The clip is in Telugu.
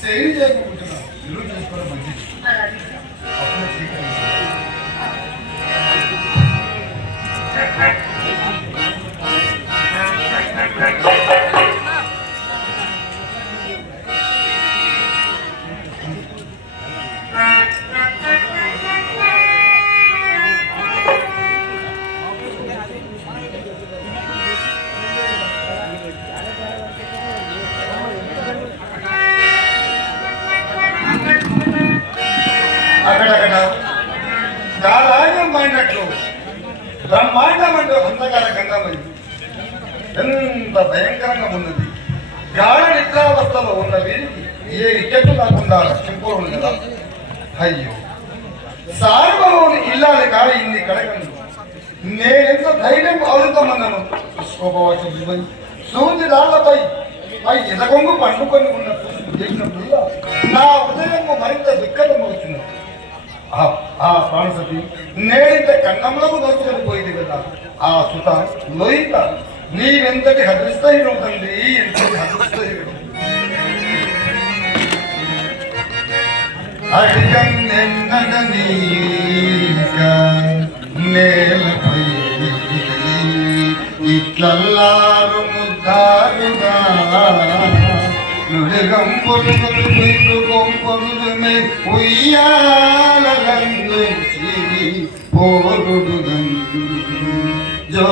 సేవ్ చేయకుంటున్నాను ఇల్లు చేసుకోవడం మంచిది. అక్కడక్కడ గాలాయమైనట్లు బ్రహ్మాండమంటూ అంతకాల గంగమయ్యి ఎంత భయంకరంగా ఉన్నది. గాఢ నిద్రావస్థలో ఉన్న వీరికి ఏ ఇకెట్టు కాకుండా చెప్పుకోను కదా. అయ్యో సార్వలోని ఇల్లాలి కాదు ఇన్ని కడగండు. నేనెంత ధైర్యం అవుతామన్నాను. చూసుకోపోవచ్చు సూర్యుడి దాళ్లపై ఎదగొంగు పండుకొని ఉన్నట్టు చేసినప్పుడు నా హృదయము మరింత దుఃఖతం అవుతుంది. ఆ ప్రాణసతి నేడింత కన్నంలోకి దోచుకొని పోయింది కదా. ఆ సుత లోయిత నీవెంతటి హదృష్టహీనం తండ్రి, ఎంతటి హదృష్టహీనుడు. అడిగన్నెన్నగనీ నేలపై ఇట్లల్లారు ముద్దారుగా నుడిగంపొలుగొంపొలుమే ఉయ్యాలందు పోరుడు జో